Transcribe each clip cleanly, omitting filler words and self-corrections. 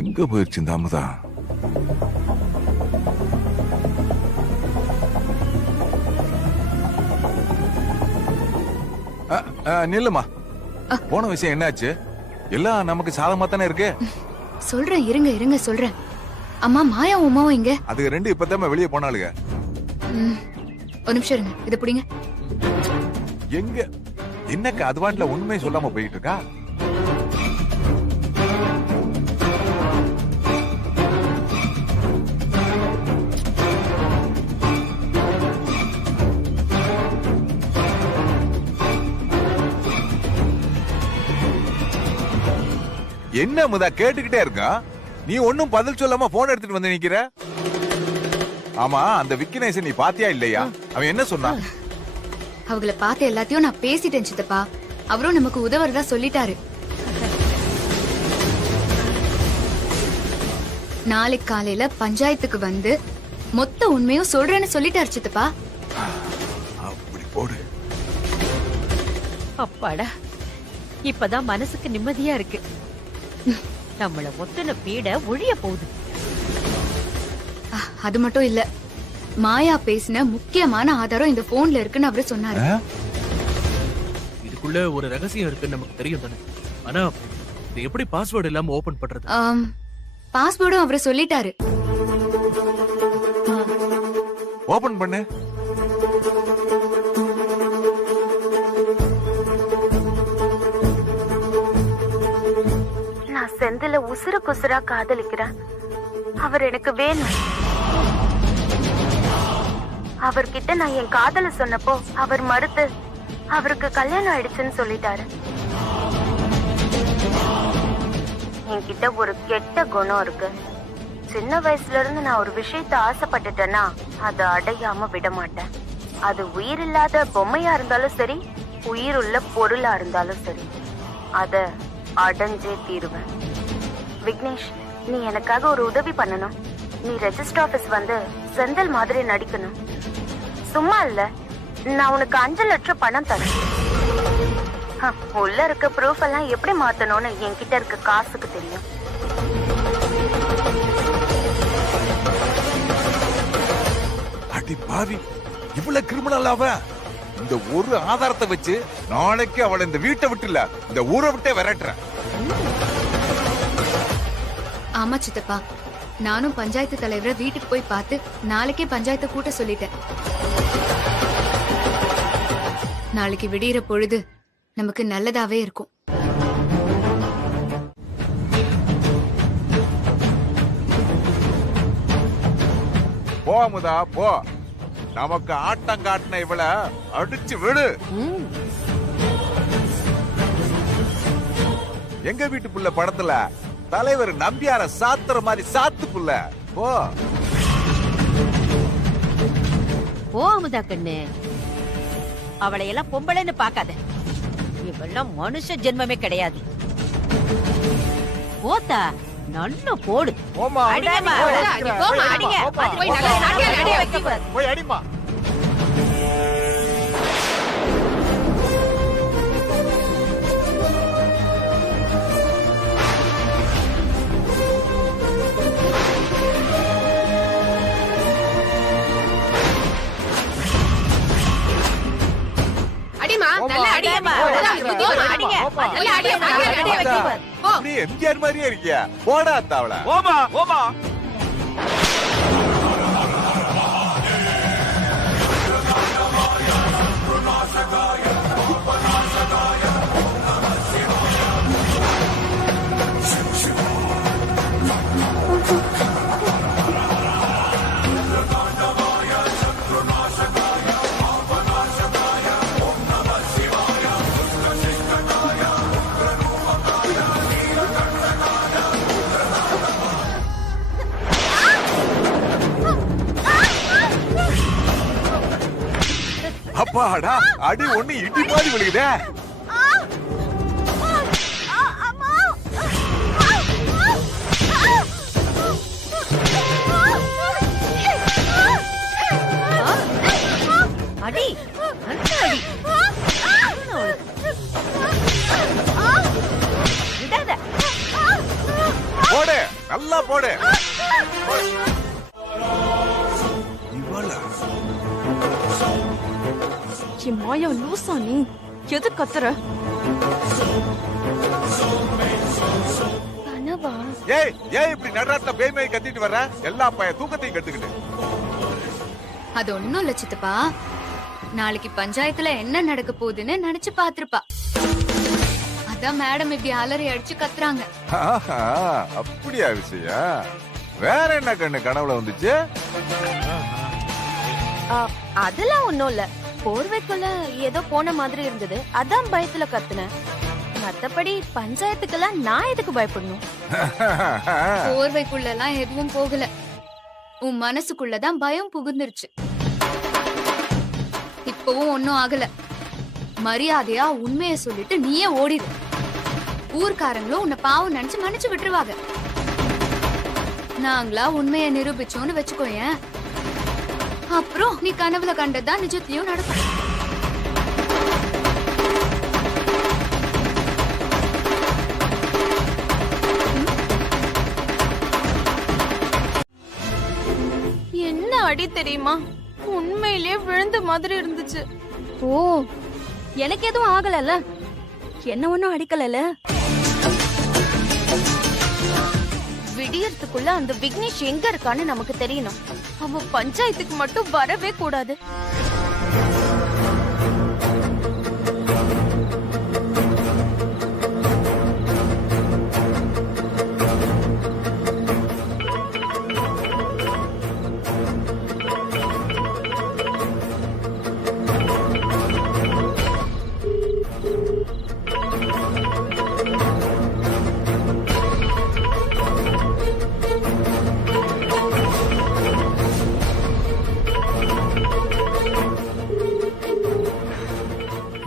எங்க போயிருச்சு இந்த அமுதா? நில்லுமா, போன விஷயம் என்னாச்சு? எல்லாம் நமக்கு சாதமா தானே இருக்கு. சொல்றேன், இருங்க இருங்க சொல்றேன். அம்மா மாயா உமாவும் இங்க. அதுக்கு ரெண்டு இப்பதான் வெளியே போனாளுங்க. ஒரு நிமிஷம் இருங்க, இத புடிங்க. எங்க என்னக்கு அதுவான்ல உண்மை சொல்லாம போயிட்டு இருக்கா? என்ன முதா கேட்டுக்கிட்டே இருக்கா? நீ ஒன்னும் பதில் சொல்லாம போன் எடுத்துட்டு வந்து நிக்கிற. ஆமா, அந்த விக்கினேசன் நீ பாத்தியா இல்லையா? அவன் என்ன சொன்னான்? அவங்கள பார்த்த எல்லாத்தையும் நான் பேசிட்டேன் சித்தப்பா. அவரும் நமக்கு உதவுறதா சொல்லிட்டாரு. நாளைக்கு காலையில பஞ்சாயத்துக்கு வந்து மொத்த உண்மையும் சொல்றேன்னு சொல்லிட்டாரு சித்தப்பா. அப்படி போடு. அப்பாடா, இப்பதான் மனசுக்கு நிம்மதியா இருக்கு. நம்மள ஒத்தன பீட ஒழிய போகுது. அது மட்டும் இல்ல, மாயா பேசின முக்கியமான ஆதாரம் இந்த போன்ல இருக்குன்னு அவரு சொன்னாரு. இதுக்குள்ள ஒரு ரகசியம் இருக்குன்னு நமக்கு தெரியும் தானே. ஆனா இது எப்படி பாஸ்வேர்ட் இல்லாம ஓபன் பண்றது? பாஸ்வேர்டும் அவரு சொல்லிட்டாரு. ஓபன் பண்ணு. நான் செந்தில உசுறு குசுரா காதலிக்கிறேன். அவர் எனக்கு வேணும். அவர்கிட்ட நான் என் காதல சொன்னப்போ அவர் மறுத்து அவருக்கு கல்யாணம் ஆயிடுச்சுன்னு சொல்லிட்டாரு. என்கிட்ட ஒரு கெட்ட குணம் இருக்கு. சின்ன வயசுல இருந்து நான் ஒரு விஷயத்த ஆசைப்பட்டுட்டேன்னா அதை அடையாம விட மாட்டேன். அது உயிர் இல்லாத பொம்மையா இருந்தாலும் சரி, உயிர் உள்ள பொருளா இருந்தாலும் சரி, அத அடைஞ்சே தீருவேன். விக்னேஷ், நீ எனக்காக ஒரு உதவி பண்ணணும். நீ ரெஜிஸ்டர் ஆபீஸ் வந்து செந்தில் மாதிரி நடிக்கணும். சும்மா இல்ல, நான் உனக்கு 5 லட்சம் பணம் தரேன். உள்ள இருக்க ப்ரூஃப் எல்லாம் எப்படி மாத்தணும்னு என்கிட்ட இருக்க காசுக்கு தெரியும். அடி பாவி, இவ்வளவு கிரிமினல் அவ. இந்த ஒரு ஆதாரத்தை வச்சு நாளைக்கு அவளை இந்த வீட்டை விட்டு இல்ல, இந்த ஊரை விட்டே விரட்டுறேன். ஆமா சித்தப்பா, நானும் பஞ்சாயத்து தலைவரை வீட்டுக்கு போய் பார்த்து நாளைக்கே பஞ்சாயத்தை கூட்ட சொல்லிட்டேன். நாளைக்கு விடியற பொழுது நமக்கு நல்லதாவே இருக்கும். போ முதா போ. நமக்கு ஆட்டம் காட்டின இவள அடிச்சு விடு. எங்க வீட்டு புள்ள படத்துல தலைவர் நம்பியார சாத்துற மாதிரி சாத்து புள்ள. போ ஓ அமுதா கண்ணு, அவளை எல்லாம் பொம்பளைன்னு பாக்காத. இவெல்லாம் மனுஷ ஜென்மமே கிடையாது. போத்தா நல்ல போடு. அடிங்கம்மா, அடிங்க. போய் அடிமா. எம்ஜிஆர் மாதிரியே இருக்கியா? போடா தாவள. ஓமா ஓமா. அப்பாடா, அடி ஒண்ணு இடி மாதிரி விழுகுதே. அடி போடு, என் மாயா லூசா நீ எது கத்துற? கனவா? ஏய் ஏய் இப்படி நடுராத்திர பேய் மாதிரி கத்திட்டு வர்ற? எல்லா பைய தூக்கத்தையும் கத்துக்கிட்டு. அது ஒண்ணும் இல்ல சித்தப்பா, நாளைக்கு பஞ்சாயத்துல என்ன நடக்க போகுதுன்னு நினைச்சு பாத்திருப்பா. அதான் மேடம் இப்படி அலறி அடிச்சு கத்துறாங்க. ஆஹா, அப்படியா விஷயம்? வேற என்ன கண்ணு கனவுல வந்துச்சு? அதெல்லாம் ஒண்ணும் இல்ல. போர்வைக்குள்ள ஏதோ போன மாதிரி இருந்தது, அதான் பயத்துல கத்துனேன். மத்தபடி பஞ்சாயத்துக்கெல்லாம் நான் எதுக்கு பயப்படணும்? போர்வைக்குள்ள எல்லாம் எதுவும் போகல, உன் மனசுக்குள்ளதான் பயம் புகுந்துருச்சு. இப்பவும் ஒன்னும் ஆகல. மரியாதையா உண்மையை சொல்லிட்டு நீயே ஓடிடு. ஊர்க்காரங்களும் உன்னை பாவம் நினைச்சு மன்னிச்சு விட்டுருவாங்க. நாங்களா உண்மையை நிரூபிச்சோன்னு வச்சுக்கோயேன், அப்புறம் நீ கனவுல கண்டதான் நிஜத்திலயும் நடக்கும். என்ன அடி தெரியுமா? உண்மையிலேயே விழுந்த மாதிரி இருந்துச்சு. ஓ, எனக்கு எதுவும் ஆகலல்ல? என்ன ஒண்ணும் அடிக்கலல்ல? விடியறதுக்குள்ள அந்த விக்னேஷ் எங்க இருக்கான்னு நமக்கு தெரியணும். அவன் பஞ்சாயத்துக்கு மட்டும் வரவே கூடாது.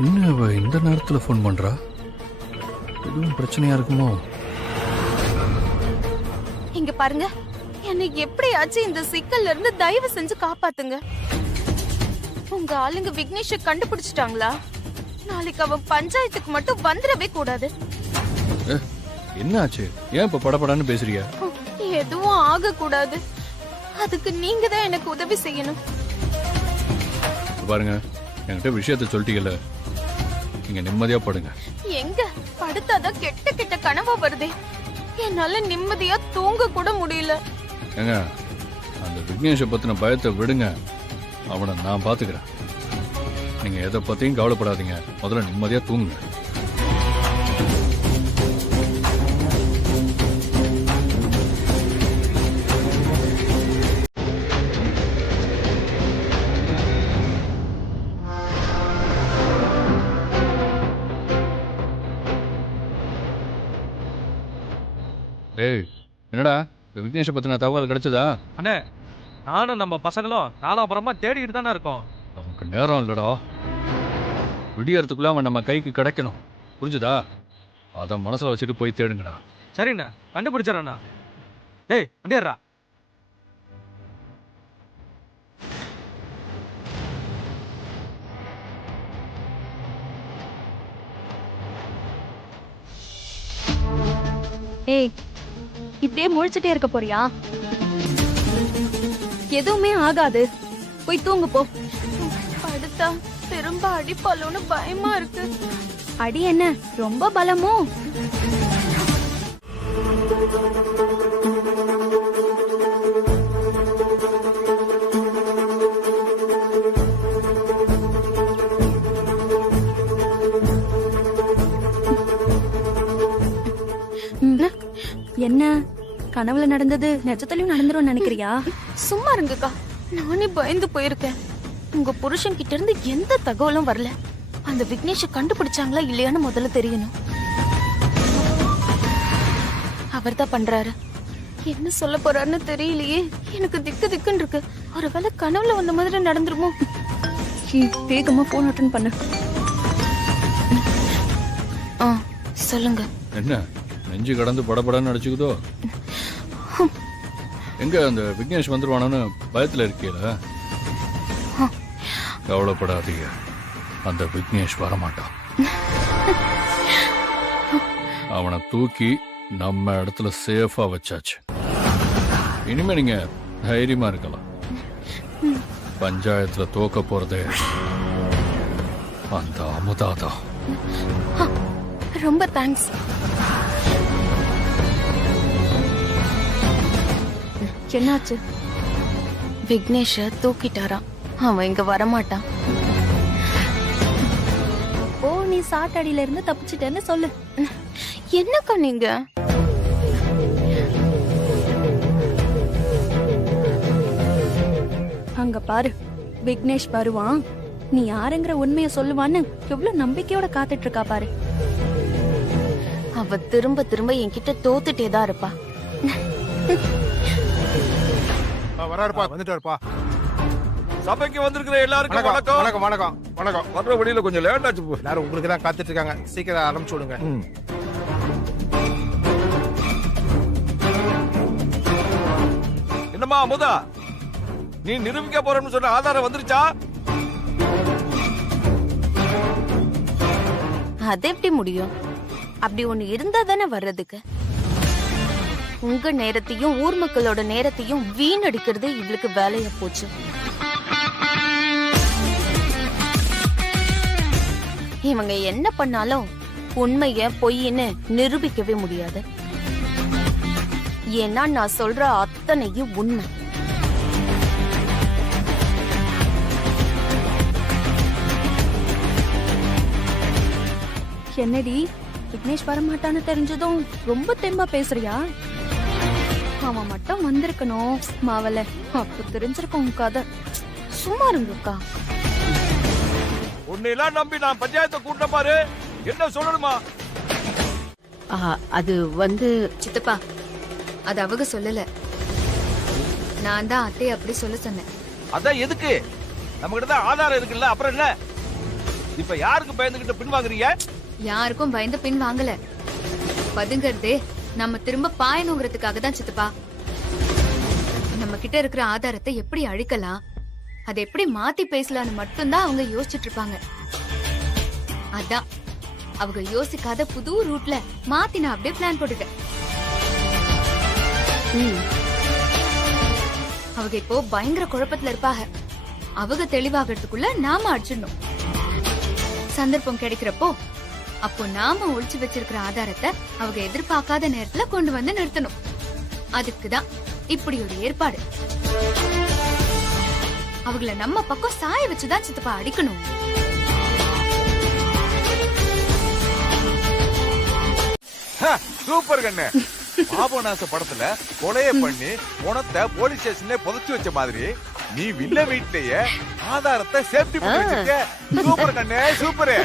என்ன அவ இந்த நேரத்துல ஃபோன் பண்றா? எதுவும் பிரச்சனையா இருக்குமோ? இங்க பாருங்க, என்னை எப்படியாச்சும் இந்த சிக்கல்ல இருந்து தயவு செஞ்சு காப்பாத்துங்க. உங்க ஆளுங்க விக்னேஷ கண்டுபிடிச்சிட்டாங்களா? நாளைக்கு அவன் பஞ்சாயத்துக்கு மட்டும் வந்துடவே கூடாது. என்ன ஆச்சு? ஏன் இப்ப படபடன்னு பேசுறியா? எதுவும் ஆக கூடாது. அதுக்கு நீங்க தான் எனக்கு உதவி செய்யணும். பாருங்க, என்கிட்ட விஷயத்த சொல்லிட்டீங்கல்ல, நீங்க நிம்மதியா படுங்க. எங்க படுத்தாதான் கெட்ட கெட்ட கனவா வருதே. என்னால நிம்மதியா தூங்க கூட முடியல. ஏங்க, அந்த விக்னேஷ பத்தின பயத்தை விடுங்க, அவனை நான் பாத்துக்கிறேன். நீங்க எதை பத்தியும் கவலைப்படாதீங்க, முதல்ல நிம்மதியா தூங்குங்க. டேய், என்னடா விக்னேஷ பத்தின தகவல் கிடைச்சதா? அண்ணே, நானும் நம்ம பசங்களும் நாலாபுரமா தேடிக்கிட்டு தானே இருக்கோம். நமக்கு நேரம் இல்லடா. விடியறதுக்குள்ள அவன் நம்ம கைக்கு கிடைக்கணும், புரிஞ்சுதா? அத மனசுல வச்சுட்டு போய் தேடுங்கடா. சரிண்ணா, கண்டுபிடிச்சிடறேண்ணா. டேய் வண்டியர்றா. ஏய், இப்படியே முழிச்சிட்டே இருக்க போறியா? எதுவுமே ஆகாது, போய் தூங்கு போ. படுத்தா திரும்ப அடிப்பாலோன்னு பயமா இருக்கு. அடி என்ன ரொம்ப பலமோ? என்ன கனவுல நடந்தது நிஜத்திலயும் நடந்துரும் நினைக்கிறியா? சும்மா இருங்கக்கா, நானே பயந்து போயிருக்கேன். உங்க புருஷன் கிட்ட இருந்து எந்த தகவலும் வரல. அந்த விக்னேஷ கண்டுபிடிச்சாங்களா இல்லையான்னு முதல்ல தெரியணும். அவர்தான் பண்றாரு. என்ன சொல்ல போறாருன்னு தெரியலையே. எனக்கு திக்கு திக்குன்னு இருக்கு. ஒருவேளை கனவுல வந்த மாதிரி நடந்துருமோ? வேகமா போன் அட்டன் பண்ணு. சொல்லுங்க. என்ன நெஞ்சு கடந்து படபடன்னு அடிச்சுக்குதோ? எங்க அந்த விக்னேஷ் வந்துருவானு பயத்துல இருக்கீல? கவலைப்படாதீங்க, அந்த விக்னேஷ் வரமாட்டான். அவனை தூக்கி நம்ம இடத்துல சேஃபா வச்சாச்சு. இனிமே நீங்க தைரியமா இருக்கலாம். பஞ்சாயத்துல தோக்க போறதே அந்த அமுதாதான். ரொம்ப தேங்க்ஸ். என்னாச்சு? விக்னேஷ தூக்கிட்டாராம். அவன் இங்க வரமாட்டான். ஓ, நீ சாட்டடியில இருந்து தப்பிச்சிட்டேன்னு சொல்லு. என்னக்கா நீங்க? அங்க பாரு, விக்னேஷ் வருவான். நீ யாருங்கிற உண்மைய சொல்லுவான்னு எவ்வளவு நம்பிக்கையோட காத்துட்டு இருக்கா பாரு. அவ திரும்ப திரும்ப என்கிட்ட தோத்துட்டேதான் இருப்பா. வராருப்பா, வந்துட்டாருப்பா. சபைக்கு வந்திருக்கிற எல்லாருக்கும் வணக்கம் வணக்கம். வணக்கம் வணக்கம் வணக்கம். வர்ற வழியில கொஞ்சம் லேட் ஆச்சு. எல்லாரும் உங்களுக்கு தான் காத்துட்டு இருக்காங்க. சீக்கிரம் ஆரம்பிச்சு விடுங்க. என்னம்மா அமுதா, நீ நிரூபிக்க போறன்னு சொன்ன ஆதாரம் வந்துருச்சா? அது எப்படி முடியும்? அப்படி ஒண்ணு இருந்தா தானே வர்றதுக்கு. உங்க நேரத்தையும் ஊர் மக்களோட நேரத்தையும் வீணடிக்கிறது இவளுக்கு வேலையா போச்சு. இவங்க என்ன பண்ணாலும் உண்மைய பொய்ன்னு நிரூபிக்கவே முடியாது. ஏன்னா நான் சொல்ற அத்தனையும் உண்மை. என்னடி, விக்னேஷ் வரமாட்டான்னு தெரிஞ்சதும் ரொம்ப தெம்பா பேசுறியா? அவன் மட்டும் வந்திருக்கணும் மாவல, அப்ப தெரிஞ்சிருக்கும் கதை. சும்மா இருங்கக்கா. உன்னையெல்லாம் நம்பி நான் பஞ்சாயத்தை கூட்ட பாரு. என்ன சொல்லணுமா? அது வந்து சித்தப்பா, அது அவங்க சொல்லல, நான் தான் அத்தை அப்படி சொல்ல சொன்னேன். அதான் எதுக்கு? நம்ம கிட்ட தான் ஆதாரம் இருக்குல்ல, அப்புறம் என்ன? இப்ப யாருக்கு பயந்துகிட்டு பின்வாங்குறீங்க? யாருக்கும் பயந்து பின் வாங்கல. பதுங்கறதே நம்ம திரும்ப பாயணுங்கிறதுக்காக தான் சித்தப்பா. நம்ம கிட்ட இருக்கிற ஆதாரத்தை எப்படி அழிக்கலாம், அதை எப்படி மாத்தி பேசலாம்னு மட்டும்தான் அவங்க யோசிச்சுட்டு இருப்பாங்க. அதான் அவங்க யோசிக்காத புது ரூட்ல மாத்தி நான் அப்படியே பிளான் போட்டுட்டேன். அவங்க இப்போ பயங்கர குழப்பத்துல இருப்பாங்க. அவங்க தெளிவாகிறதுக்குள்ள நாம அடிச்சிடணும். சந்தர்ப்பம் கிடைக்கிறப்போ அப்போ நாம ஒளிச்சு வச்சிருக்கிற ஆதாரத்தை அவங்க எதிர்பார்க்காத நேரத்துல கொண்டு வந்து நிறுத்தணும். அதுக்குதான் இப்படி ஒரு ஏற்பாடு. அவங்கள நம்ம பக்கம் சாய வச்சுதான் சித்தப்பா அடிக்கணும். சூப்பர் கண்ணு. பாபநாச படத்துல கொலைய பண்ணி பணத்தை போலீஸ் ஸ்டேஷன்ல புதைச்சு வச்ச மாதிரி நீ வில்ல வீட்லயே ஆதாரத்தை சேஃப்டி பண்ணி வச்சிருக்க. சூப்பர் கண்ணு, சூப்பர்.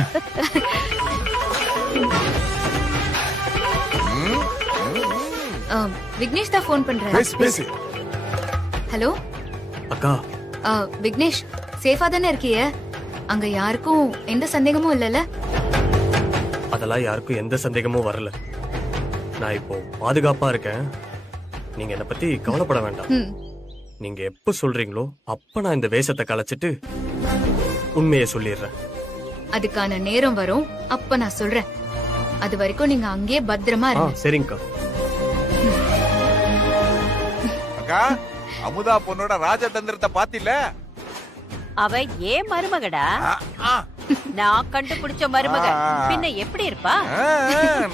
விக்னேஷ் தான் போன் பண்றேன். ஹலோ அக்கா. விக்னேஷ், சேஃபா தானே இருக்கிய? அங்க யாருக்கும் எந்த சந்தேகமும் இல்லல? அதெல்லாம் யாருக்கும் எந்த சந்தேகமும் வரல. நான் இப்போ பாதுகாப்பா இருக்கேன். நீங்க என்ன பத்தி கவலைப்பட வேண்டாம். நீங்க எப்ப சொல்றீங்களோ அப்ப நான் இந்த வேஷத்தை கலைச்சிட்டு உண்மையை சொல்லிடுறேன். அதுக்கான நேரம் வரும், அப்ப நான் சொல்றேன். அது வரைக்கும் நீங்க அங்கேயே பத்திரமா இருங்க. சரிங்கக்கா. அக்கா, அமுதா பொண்ணோட ராஜதந்திரத்தை பாத்தில? அவ ஏன் மருமகடா? நான் கண்டுபிடிச்ச மருமக. பின்ன எப்படி இருப்பா?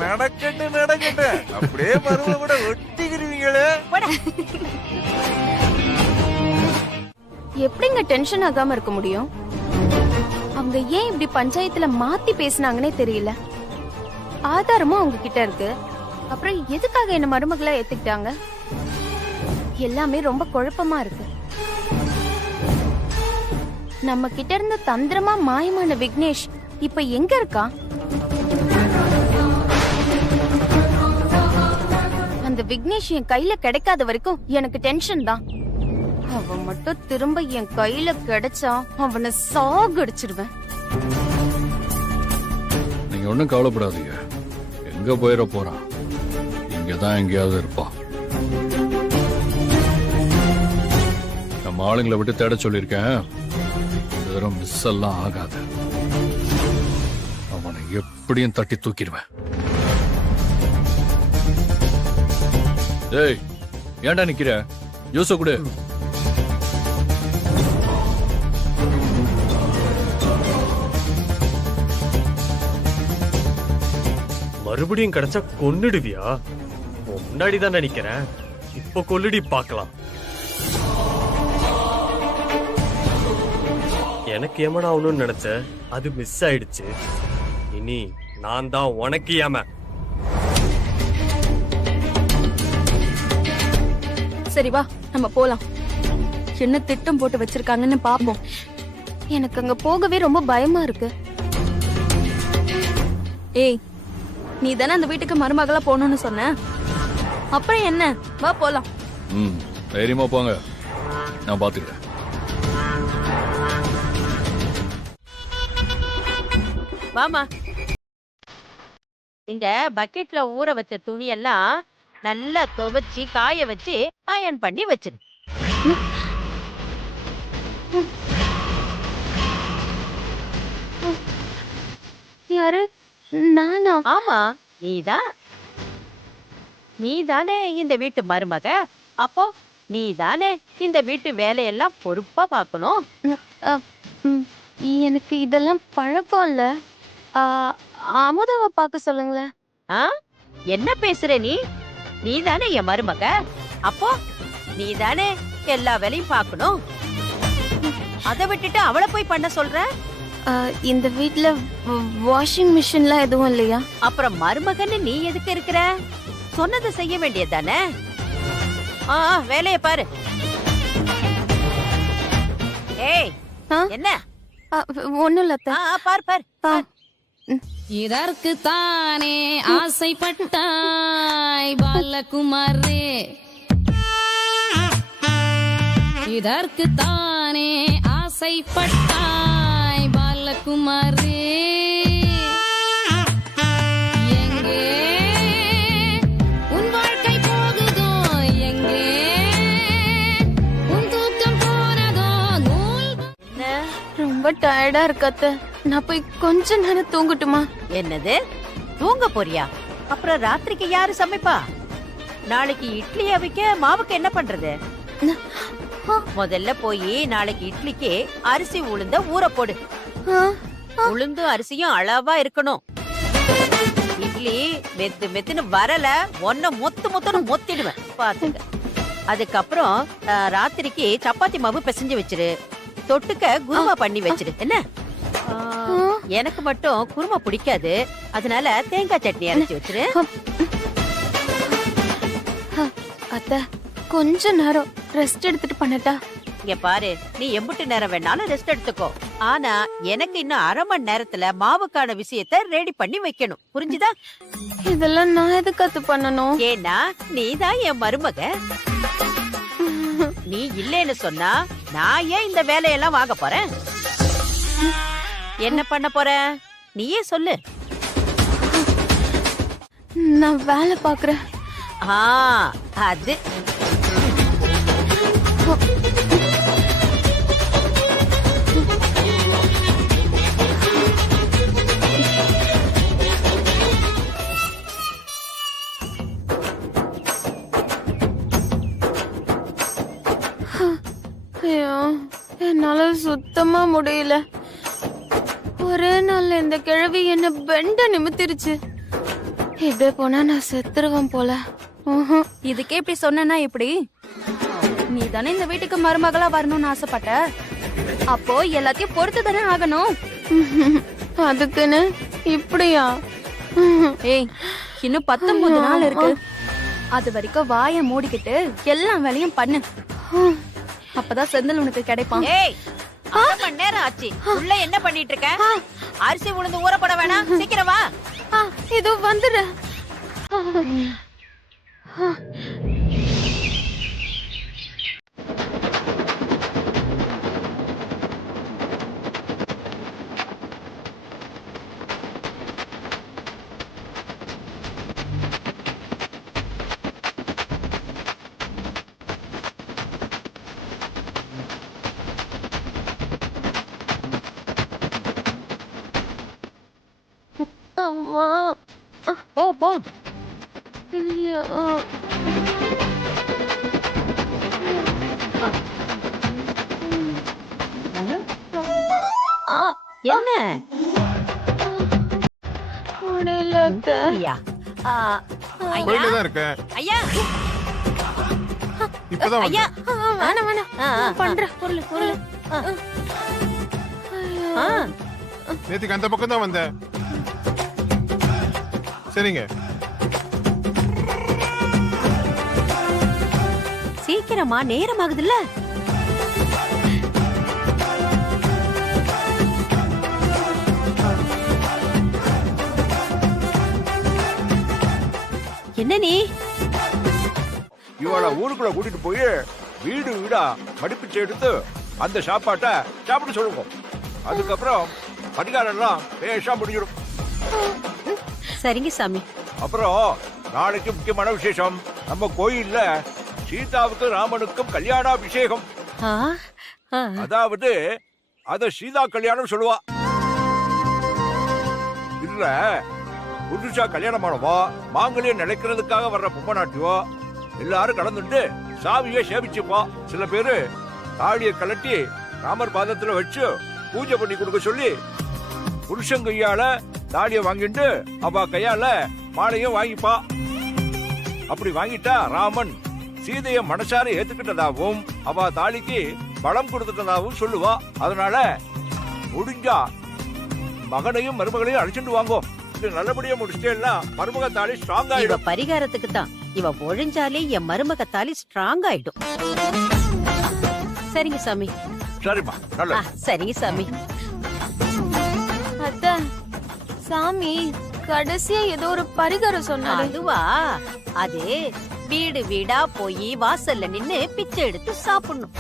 நடக்கட்டு நடக்கட்டு. அப்படியே மருமக கூட ஒட்டிக்கிறீங்களே. எப்படிங்க டென்ஷன் ஆகாம இருக்க முடியும்? அவங்க ஏன் இப்படி பஞ்சாயத்துல மாத்தி பேசினாங்கன்னே தெரியல. ஆதாரமும் அவங்க கிட்ட இருக்கு. அப்புறம் எதுக்காக என்ன மருமகளா ஏத்துக்கிட்டாங்க? எல்லாமே ரொம்ப குழப்பமா இருக்கு. நம்ம கிட்ட இருந்து தந்திரமா மாயமான விக்னேஷ் இப்ப எங்க இருக்கா? அந்த விக்னேஷ் என் கையில கிடைக்காத வரைக்கும் எனக்கு டென்ஷன் தான். அவன் மட்டும் திரும்ப என் கையில கிடைச்சா அவனை சாகடிச்சிருவேன். நீங்க ஒண்ணும் கவலைப்படாதீங்க. எங்க போயிட போறான்? இங்கதான் எங்கேயாவது இருப்பான். நம்ம ஆளுங்களை விட்டு தேட சொல்லியிருக்கேன். வெறும் மிஸ் எல்லாம் ஆகாது. அவனை எப்படியும் தட்டி தூக்கிடுவேன். ஏய், ஏன்டா நிக்கிற? ஜூஸ குடு. மறுபடியும் கிடைச்சா கொன்னுடுவியா? முன்னாடி தான் நினைக்கிறேன், இப்ப கொல்லுடி பார்க்கலாம். எனக்கு ஏமனா ஆகணும்னு நினைச்ச, அது மிஸ் ஆயிடுச்சு. இனி நான் தான் உனக்கு ஏம. சரி வா நம்ம போலாம். என்ன திட்டம் போட்டு வச்சிருக்காங்கன்னு பாப்போம். எனக்கு அங்க போகவே ரொம்ப பயமா இருக்கு. ஏய், நீ தானே அந்த வீட்டுக்கு மருமகளா போகணும்னு சொன்ன, அப்புறம் என்ன? வா போலாம். தைரியமா போங்க, நான் பாத்துக்கிறேன். வாமா. இங்க பக்கெட்ல ஊற வச்ச துணியெல்லாம் நல்லா துவைச்சி காய வச்சு அயன் பண்ணி வச்சிரு. யாரு? நானா? ஆமா, நீதானே இந்த வீட்டு மருமக. அப்போ நீதானே இந்த வீட்டு வேலையெல்லாம் பொறுப்பா பார்க்கணும். எனக்கு இதெல்லாம் பழக்கம் இல்ல. அமுதாவை பார்க்க சொல்லுங்களேன். என்ன பேசுற நீ? நீதானே என் மருமக. அப்போ நீதானே எல்லா வேலையும் பார்க்கணும். அதை விட்டுட்டு அவளை போய் பண்ண சொல்ற? இந்த வீட்ல வாஷிங் மிஷின்லாம் எதுவும் இல்லையா? அப்புறம் மருமகன்னு நீ எதுக்கு இருக்கிற? சொன்னதை செய்ய வேண்டியதானே. வேலைய பாரு. ஏய், என்ன? ஒண்ணும் இல்ல. பார். இதற்கு தானே ஆசைப்பட்டாய் பாலகுமாரே, இதற்கு தானே ஆசைப்பட்டாய் பாலகுமாரே. எங்கே உன் வாழ்க்கை போகுதோ, எங்கே உன் தூக்கம் போனதோ. ரொம்ப டயர்டா இருக்காத்த. நான் போய் கொஞ்ச நேரம் தூங்கட்டுமா? என்னது, தூங்க போறியா? அப்புறம் ராத்திரிக்கு யாரு சமைப்பா? நாளைக்கு இட்லி அவிக்க மாவுக்கு என்ன பண்றது? முதல்ல போய் நாளைக்கு இட்லிக்கு அரிசி உளுந்த ஊற போடு. உளுந்து அரிசியும் அளவா இருக்கணும். இட்லி மெத்து மெத்துன்னு வரல, ஒன்ன மொத்துன்னு மொத்திடுவேன் பாத்துக்க. அதுக்கப்புறம் ராத்திரிக்கு சப்பாத்தி மாவு பிசைஞ்சு வச்சிரு. தொட்டுக்க குருமா பண்ணி வச்சிரு. என்ன? எனக்கு மட்டும் குருமா பிடிக்காது, அதனால தேங்காய் சட்னி அரைச்சு வச்சிரு. அத்த, கொஞ்ச நேரம் ரெஸ்ட் எடுத்துட்டு பண்ணட்டா? இங்க பாரு, நீ எம்புட்டு நேரம் வேணாலும் ரெஸ்ட் எடுத்துக்கோ. ஆனா எனக்கு இன்னும் அரை மணி நேரத்துல மாவுக்கான விஷயத்த ரெடி பண்ணி வைக்கணும். புரிஞ்சுதா? இதெல்லாம் நான் எதுக்கு பண்ணணும்? ஏன்னா நீதான் என் மருமக. நீ இல்லைன்னு சொன்னா நான் ஏன் இந்த வேலையெல்லாம் வாங்க போறேன்? என்ன பண்ண போற நீயே சொல்லு. நான் வேலை பாக்குறேன். அது ஐயோ, என்னால சுத்தமா முடியல. ஒரே நாள்ல இந்த கிழவி என்ன பெண்ட நிமித்திருச்சு. இப்படியே போனா நான் செத்துருவேன் போல. இதுக்கே இப்படி சொன்னா எப்படி? நீ தானே இந்த வீட்டுக்கு மருமகளா வரணும்னு ஆசைப்பட்ட, அப்போ எல்லாத்தையும் பொறுத்து தானே ஆகணும். அதுக்குன்னு இப்படியா? ஏய், இன்னும் 19 நாள் இருக்கு. அது வரைக்கும் வாயை மூடிக்கிட்டு எல்லா வேலையும் பண்ணு. அப்பதான் செந்தில் உனக்கு கிடைப்பான். ஏய், 1/2 மணி நேரம் ஆச்சு. உள்ள என்ன பண்ணிட்டு இருக்க? அரிசி உளுந்து ஊற போட வேணாம், சீக்கிரம் வா. இது வந்துடு. அம்மா, போ. என்ன? முடியல. ஐயா ஆ, ஐயா கோயில தான் இருக்கேன். ஐயா இப்பதான் ஐயா வந்தேன். வேணாம் வேணாம் ஆ, ஆ, பண்றேன் பொருள் பொருள் ஆ. நேத்துக்கு அந்த பக்கம் தான் வந்தேன். சரிங்க. சீக்கிரமா நேரமாகுதுல்ல. என்ன நீ இவள ஊருக்குள்ள கூட்டிட்டு போய் வீடு வீடா மடிப்பிச்சு எடுத்து அந்த சாப்பாட்டை சாப்பிட சொல்லுவோம். அதுக்கப்புறம் பரிகாரம் எல்லாம் பேஷா முடிஞ்சிடும். சரிங்க சாமி. அப்புறம் நாளைக்கு முக்கியமான விசேஷம். நம்ம கோயில்ல சீதாவுக்கும் ராமனுக்கும் கல்யாணாபிஷேகம். ஆ, ஆ. அதாவது அத சீதா கல்யாணம் சொல்லுவா. இல்ல புதுசா கல்யாணமானவோ மாங்கல்யம் நிலைக்கிறதுக்காக வர்ற பொம்மநாட்டியோ எல்லாரும் கலந்துட்டு சாவியை சேவிச்சுப்பா. சில பேரு தாடியை கலட்டி ராமர் பாதத்துல வச்சு பூஜை பண்ணி கொடுக்க சொல்லி புருஷன் கையால தாடியை வாங்கிட்டு அவ கையால மாலையும் வாங்கிப்பா. அப்படி வாங்கிட்டா ராமன் சீதைய மனசார ஏத்துக்கிட்டதாகவும் அவ தாலிக்கு பலம் கொடுத்துட்டதாகவும் சொல்லுவா. அதனால முடிஞ்சா மகனையும் மருமகளையும் அழைச்சிட்டு வாங்கோ. இது நல்லபடியா முடிச்சிட்டேன்னா மருமக தாலி ஸ்ட்ராங் இவ ஆயிடும். பரிகாரத்துக்கு தான். இவ ஒழிஞ்சாலே என் மருமக தாலி ஸ்ட்ராங் ஆயிடும். சரிங்க சாமி. சரிம்மா நல்ல சரிங்க சாமி. அத்தை சாமி கடைசியா ஏதோ ஒரு பரிகாரம் சொன்னாரு. அதுவா? அது வீடு வீடா போய் வாசல்ல நின்னு பிச்சை எடுத்து சாப்பிடணும்.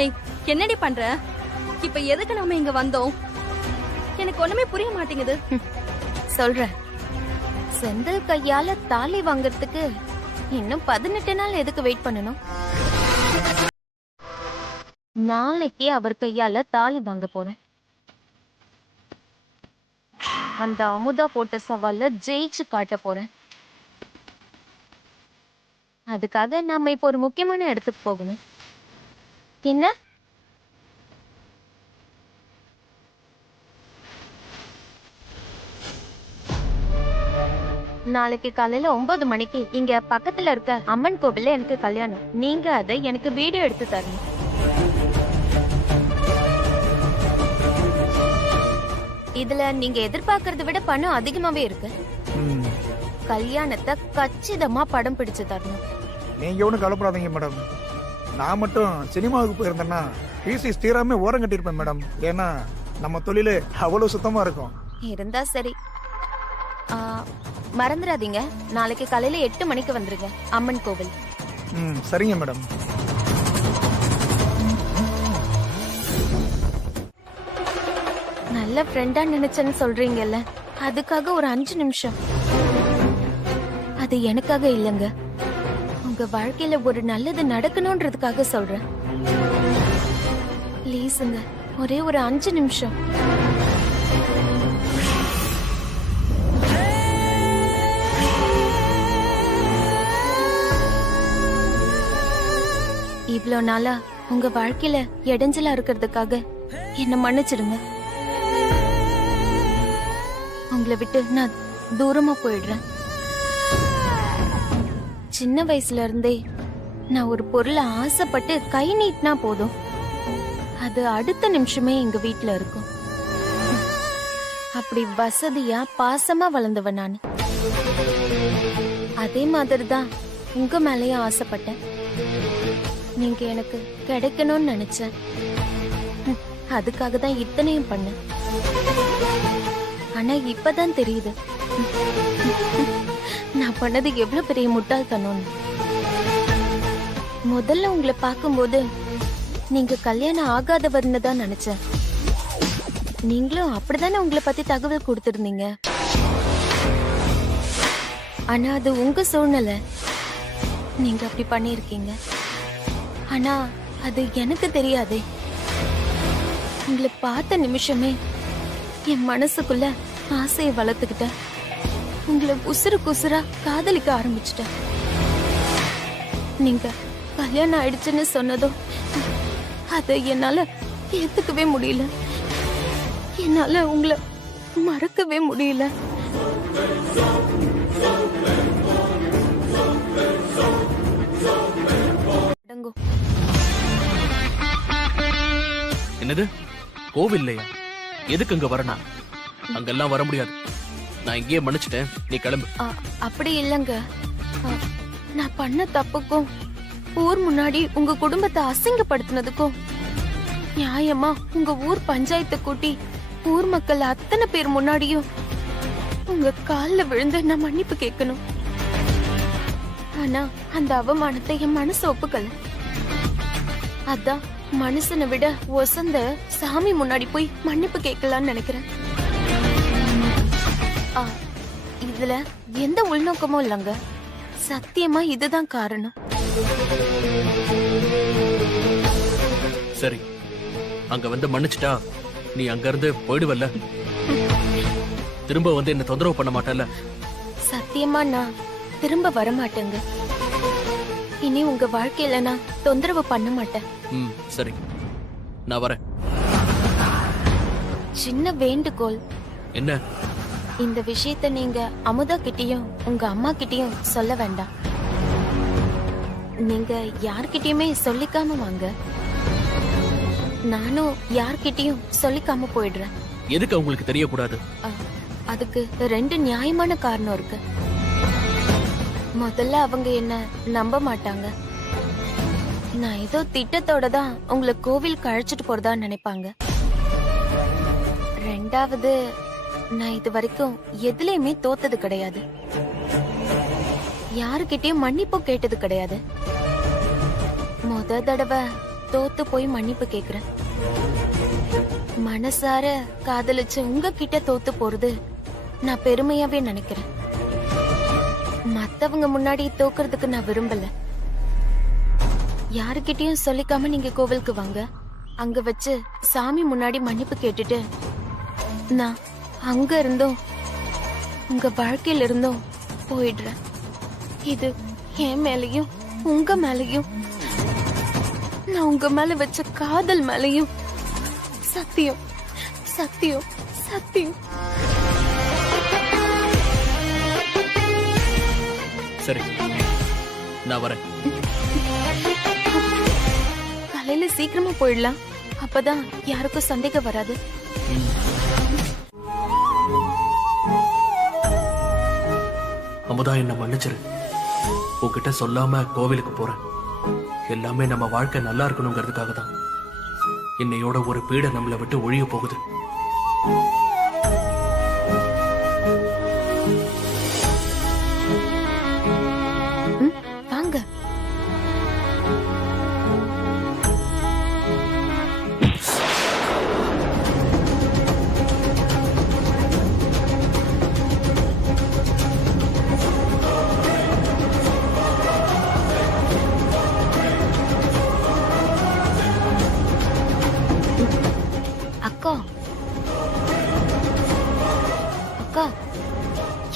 ஏய் என்னடி பண்ற? இப்ப எதுக்கு நாம இங்க வந்தோம்? எனக்கு ஒண்ணுமே புரிய மாட்டேங்குது. சொல்றேன். செந்தில் கையால தாலி வாங்கறதுக்கு இன்னும் 18 நாள் எதுக்கு வெயிட் பண்ணணும்? நாளைக்கு அவர் கையால தாலி வாங்க போறேன். அந்த அமுதா போட்ட சவால்ல ஜெயிச்சு காட்ட போறேன். அதுக்காக நாம இப்ப ஒரு முக்கியமான இடத்துக்கு போகணும். என்ன? நாளைக்கு காலையில 9 மணிக்கு இங்க பக்கத்துல இருக்க அம்மன் கோவில்ல எனக்கு கல்யாணம். நீங்க அதை எனக்கு வீடியோ எடுத்து தரணும். இதுல நீங்க எதிர்பார்க்கறத விட பணம் அதிகமாவே இருக்கு. கல்யாணத்தை கச்சிதமா படம் பிடிச்சு தரணும். நீங்க ஒன்றும் கவலைப்படாதீங்க மேடம். நான் மட்டும் சினிமாவுக்கு போயிருந்தேன்னா பிசி ஸ்ரீராமே ஓரம் கட்டியிருப்பேன் மேடம். ஏன்னா நம்ம தொழிலு அவ்வளவு சுத்தமா இருக்கும். இருந்தா சரி. மறந்துடாதீங்க, நாளைக்கு காலையில 8 மணிக்கு வந்துருங்க அம்மன் கோவில். சரிங்க மேடம். நல்ல ஃப்ரெண்டா நினைச்சேன்னு சொல்றீங்கல்ல, அதுக்காக ஒரு 5 நிமிஷம். அது எனக்காக இல்லைங்க, உங்க வாழ்க்கையில ஒரு நல்லது நடக்கணும்ன்றதுக்காக சொல்றேன். ப்ளீஸுங்க, ஒரே ஒரு 5 நிமிஷம். இவ்ளோ நாளா உங்க வாழ்க்கையில இடைஞ்சலா இருக்கிறதுக்காக என்ன மன்னிச்சிடுங்க. உங்களை விட்டு நான் தூரமா போயிடுறேன். சின்ன வயசுல இருந்தே நான் ஒரு பொருளை ஆசைப்பட்டு கை நீட்டினா போதும், அது அடுத்த நிமிஷமே எங்க வீட்டுல இருக்கும். அப்படி வசதியா பாசமா வளர்ந்தவன் நான். அதே மாதிரிதான் உங்க மேலயும் ஆசைப்பட்டேன். நீங்க எனக்கு கிடைக்கணும்னு நினைச்சேன். அதுக்காக தான் இத்தனையும் பண்ணேன். ஆனா இப்பதான் தெரியுது நான் பண்ணது எவ்வளவு பெரிய முட்டாள்தனம். முதல்ல உங்களை பார்க்கும்போது நீங்க கல்யாணம் ஆகாதவர்னு தான் நினைச்சேன். நீங்களும் அப்படித்தானே உங்களை பத்தி தகவல் கொடுத்திருந்தீங்க. ஆனா அது உங்க சூழ்நிலை, நீங்க அப்படி பண்ணிருக்கீங்க. ஆனா அது எனக்கு தெரியாதே. உங்களை பார்த்த நிமிஷமே என் மனசுக்குள்ள ஆசையை வளர்த்துக்கிட்டேன். உங்களை உசுருக்கு உசுரா காதலிக்க ஆரம்பிச்சிட்டேன். நீங்க கல்யாணம் ஆயிடுச்சுன்னு சொன்னதும் அதை என்னால ஏத்துக்கவே முடியல. என்னால உங்களை மறக்கவே முடியல. அடங்கு. என்னது கோவில் இல்லையா? எதுக்கு அங்க வரணும்? அங்கெல்லாம் வர முடியாது. நான் இங்கேயே மன்னிச்சிட்டேன், நீ கிளம்பு. அப்படி இல்லைங்க. நான் பண்ண தப்புக்கும் ஊர் முன்னாடி உங்க குடும்பத்தை அசிங்கப்படுத்தினதுக்கும் நியாயமா உங்க ஊர் பஞ்சாயத்தை கூட்டி ஊர் மக்கள் அத்தனை பேர் முன்னாடியும் உங்க கால்ல விழுந்து நான் மன்னிப்பு கேட்கணும். ஆனா அந்த அவமானத்தை என் மனசு ஒப்புக்கல. அதான் மனுஷனை விட ஒசந்த சாமி முன்னாடி போய் மன்னிப்பு கேட்கலான்னு நினைக்கிறேன். இதுல எந்த உள்நோக்கமும் இல்லைங்க. சத்தியமா இதுதான் காரணம். சரி, அங்க வந்து மன்னிச்சிட்டா நீ அங்க இருந்து போயிடுவல்ல? திரும்ப வந்து என்ன தொந்தரவு பண்ண மாட்டல? சத்தியமா நான் திரும்ப வர மாட்டேங்க. இனி உங்க வாழ்க்கையில நான் தொந்தரவு பண்ண மாட்டேன். சரி, நான் வரேன். சின்ன வேண்டுகோள். என்ன? இந்த விஷயத்த நீங்க அமுதா கிட்டயும் உங்க அம்மா கிட்டயும் சொல்ல வேண்டாம். நீங்க யார்கிட்டயுமே சொல்லிக்காம வாங்க. நானும் யார்கிட்டயும் சொல்லிக்காம போயிடுறேன். எதுக்கு அவங்களுக்கு தெரியக்கூடாது? அதுக்கு 2 நியாயமான காரணம் இருக்கு. முதல்ல அவங்க என்ன நம்ப மாட்டாங்க. நான் ஏதோ திட்டத்தோட தான் உங்களை கோவிலுக்கு அழைச்சிட்டு போறதா நினைப்பாங்க. 2வது, நான் இது வரைக்கும் எதுலயுமே தோத்தது கிடையாது. யாருக்கிட்டயும் மன்னிப்பு கேட்டது கிடையாது. முத தடவை தோத்து போய் மன்னிப்பு கேக்குறேன். மனசார காதலிச்சு உங்ககிட்ட தோத்து போறது நான் பெருமையாவே நினைக்கிறேன். மத்தவங்க முன்னாடி தோக்குறதுக்கு நான் விரும்பல. யாருக்கிட்டயும் சொல்லிக்காம நீங்க கோவிலுக்கு வாங்க. அங்க வச்சு சாமி முன்னாடி மன்னிப்பு கேட்டுட்டு நான் அங்க இருந்தும் உங்க வாழ்க்கையில இருந்தும் போயிடுறேன். இது என் மேலையும் உங்க மேலையும் நான் உங்க மேல வச்ச காதல் மேலையும் சத்தியம் சத்தியம் சத்தியம். சரி, நான் வரேன். காலையில சீக்கிரமா போயிடலாம். அப்பதான் யாருக்கும் சந்தேகம் வராது. அமுதா, என்ன மன்னிச்சிரு. உன்கிட்ட சொல்லாம கோவிலுக்கு போறேன். எல்லாமே நம்ம வாழ்க்கை நல்லா இருக்கணுங்கிறதுக்காக தான். இன்னையோட ஒரு பீடை நம்மளை விட்டு ஒழிய போகுது. வாங்க. அக்கா அக்கா,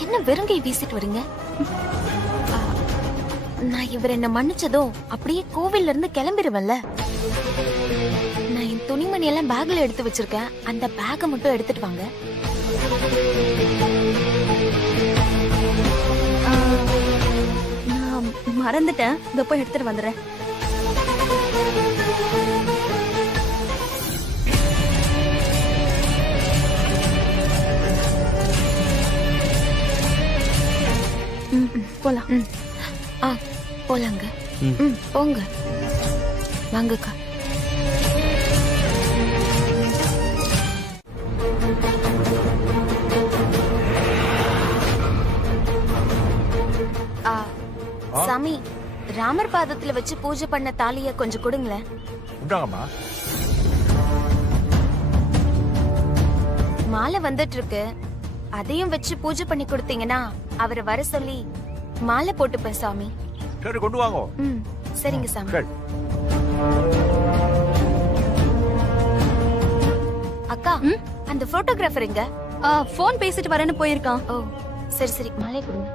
என்ன வெறுங்கை வீசிட்டு வரீங்க? நான் இவர் என்ன மன்னிச்சதும் அப்படியே கோவில்ல இருந்து கிளம்பிடுவேன்ல. நான் என் துணிமணி எல்லாம் பேக்ல எடுத்து வச்சிருக்கேன். அந்த பேக்கை மட்டும் எடுத்துட்டு வாங்க. நான் மறந்துட்டேன். இத போய் எடுத்துட்டு வந்துடுறேன். போலாம். போலாங்க. போங்க. வாங்கக்கா. சாமி, ராமர் பாதத்துல வச்சு பூஜை பண்ண தாலிய கொஞ்சம் கொடுங்களேன். உண்டாங்கம்மா. மாலை வந்துட்டு இருக்கு. அதையும் வச்சு பூஜை பண்ணி கொடுத்தீங்கன்னா அவரை வர சொல்லி மாலை போட்டுப்பேன் சாமி. சரி, கொண்டு வாங்க. சரிங்க சாமி. அக்கா, அந்த போட்டோகிராஃபர் எங்க? போன் பேசிட்டு வரேன்னு போயிருக்கான். ஓ, சரி சரி, மாலை கொடுங்க.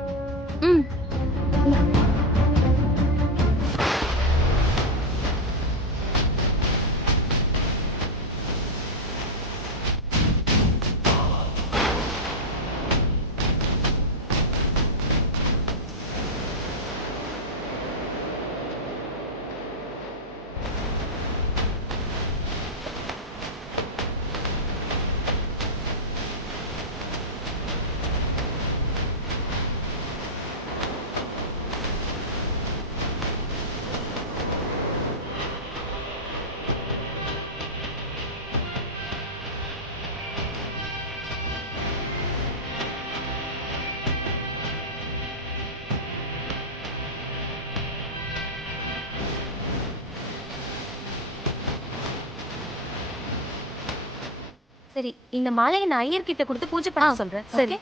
சரி, இந்த மாலையை நான் ஐயர்கிட்ட கொடுத்து பூஜை பண்ண சொல்றேன். சரி.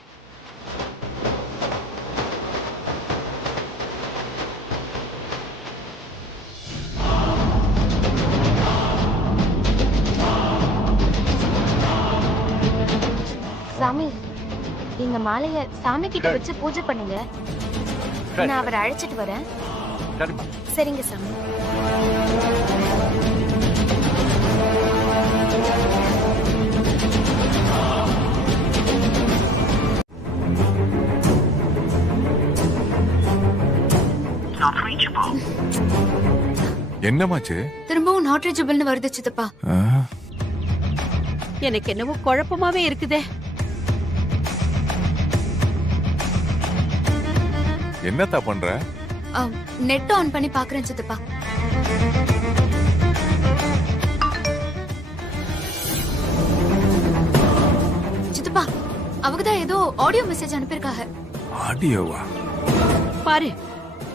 சாமி, இந்த மாலைய சாமி கிட்ட வச்சு பூஜை பண்ணுங்க. நான் அவரை அழைச்சிட்டு வரேன். சரிங்க சாமி. என்னமாச்சு? திரும்பவும் நாட் ரீச்சபிள்னு வருது சித்தப்பா. எனக்கு என்னவோ குழப்பமாவே இருக்குதே. என்னத்தா பண்ற? நெட் ஆன் பண்ணி பாக்குறேன் சித்தப்பா. சித்தப்பா, அவங்கதான் ஏதோ ஆடியோ மெசேஜ் அனுப்பியிருக்காங்க. ஆடியோவா? பாரு,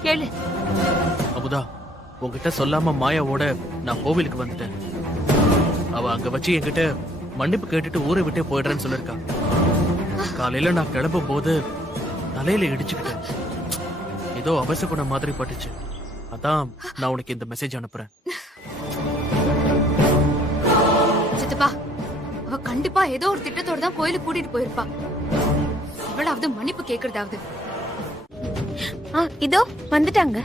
கேளு. அமுதா, உன்கிட்ட சொல்லாம மாயாவோட நான் கோவிலுக்கு வந்துட்டேன். அவ அங்க வச்சு என்கிட்ட மன்னிப்பு கேட்டுட்டு ஊரை விட்டே போயிடுறேன்னு சொல்லிருக்கா. காலையில நான் கிளம்பும் போது தலையில இடிச்சுக்கிட்டேன். ஏதோ அவசகுண மாதிரி பட்டுச்சு. அதான் நான் உனக்கு இந்த மெசேஜ் அனுப்புறேன். சித்தப்பா, அவ கண்டிப்பா ஏதோ ஒரு திட்டத்தோட தான் கோயிலுக்கு கூட்டிட்டு போயிருப்பா. இவளாவது மன்னிப்பு கேக்குறதாவது. இதோ வந்துட்டாங்க.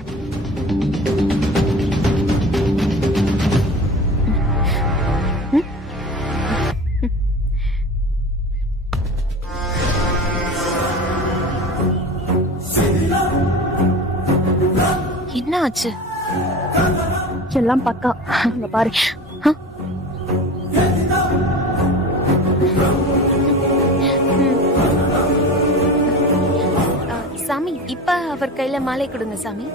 என்ன ஆச்சு? எல்லாம் பக்கா. அங்க பாரு. சாமி, இப்ப அவர் கையில மாலை கொடுங்க சாமி.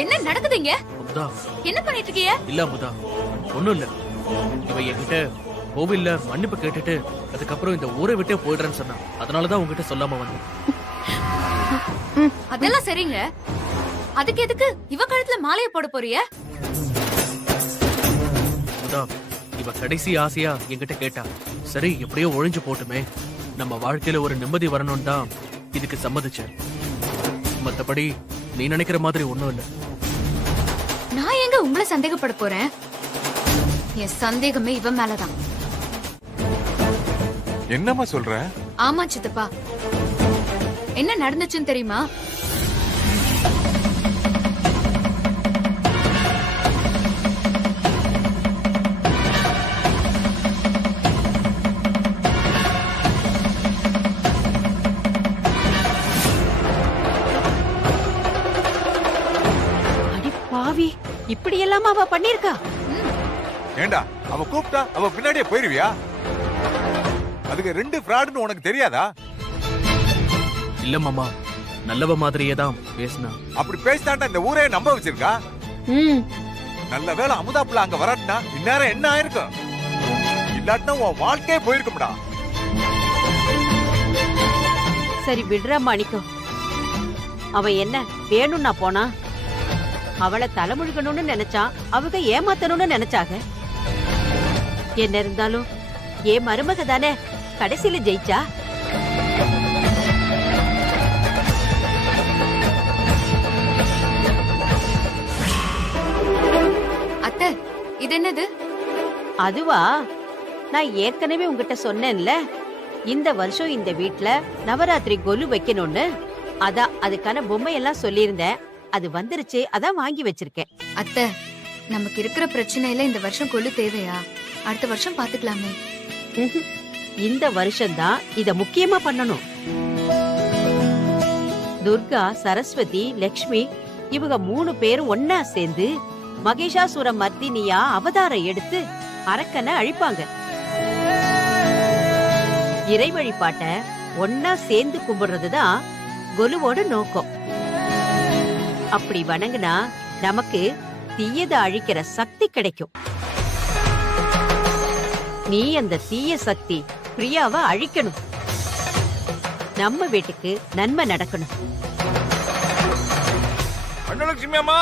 என்ன நடக்குதுங்க? அமுதா, என்ன பண்ணிட்டு இருக்கீங்க? இல்ல அமுதா, ஒண்ணும் இல்ல. இவ என்கிட்ட கோவில்ல மன்னிப்பு கேட்டுட்டு அதுக்கப்புறம் இந்த ஊரை விட்டே போயிடுறேன்னு சொன்னா. அதனாலதான் உங்ககிட்ட சொல்லாம வந்தேன். அதெல்லாம் சரிங்க. அதுக்கு எதுக்கு இவ கழுத்துல மாலையை போட போறிய? அமுதா, இவ கடைசி ஆசையா என்கிட்ட கேட்டா. சரி, எப்படியோ ஒழிஞ்சு போட்டுமே, நம்ம வாழ்க்கையில ஒரு நிம்மதி வரணும் தான் இதுக்கு சம்மதிச்சேன். மத்தபடி நீ நினைக்கிற மாதிரி ஒண்ணும் இல்ல. நான் எங்க உங்களை சந்தேகப்பட போறேன்? என் சந்தேகமே இவ மேலதான். என்னம்மா சொல்ற? ஆமா சித்தப்பா, என்ன நடந்துச்சுன்னு தெரியுமா? அடி பாவி, இப்படி எல்லாமா அவ பண்ணிருக்கா? ஏண்டா அவ கூப்பிட்டா அவ பின்னாடியே போயிருவியா? அதுக்கு 2 ஃப்ராடுன்னு உனக்கு தெரியாதா? இல்ல மாமா, நல்லவ மாதிரியே தான் பேசினா. அப்படி பேசினாண்டா இந்த ஊரே நம்ப வச்சிருக்கா. நல்ல வேளை அமுதாப்புல அங்க வராட்டினா இந்நேரம் என்ன ஆயிருக்கும்? இல்லாட்டினா உன் வாழ்க்கையே போயிருக்கும்டா. சரி விடுறா மாணிக்கம். அவன் என்ன வேணும்னா போனா? அவளை தலைமுழுகணும்னு நினைச்சான், அவங்க ஏமாத்தணும்னு நினைச்சாங்க. என்ன இருந்தாலும் ஏன் மருமக தானே கடைசியில ஜெயிச்சா. அத்தை, இது என்னது? அதுவா, நான் ஏற்கனவே உங்ககிட்ட சொன்னேன்ல, இந்த வருஷம் இந்த வீட்ல நவராத்திரி கொலு வைக்கணும்னு. அதான் அதுக்கான பொம்மையெல்லாம் சொல்லியிருந்தேன். அது வந்துருச்சு, அதான் வாங்கி வச்சிருக்கேன். அத்தை, நமக்கு இருக்கிற பிரச்சனையில இந்த வருஷம் கொள்ளு தேவையா? அடுத்த வருஷம் பாத்துக்கலாமே. இந்த வருஷம்தான் இத முக்கியமா பண்ணணும். துர்கா, சரஸ்வதி, லக்ஷ்மி இவங்க 3 பேரும் ஒன்னா சேர்ந்து மகேஷாசுர மர்த்தினியா அவதாரம் எடுத்து அரக்கனை அழிப்பாங்க. இறை வழிபாட்ட ஒன்னா சேர்ந்து கும்பிடுறதுதான் கொலுவோட நோக்கம். அப்படி வணங்குனா நமக்கு தீயத அழிக்கிற சக்தி கிடைக்கும். நீ அந்த தீய சக்தி பிரியாவை அழிக்கணும். நம்ம வீட்டுக்கு நன்மை நடக்கணும். அண்ணலட்சுமி அம்மா,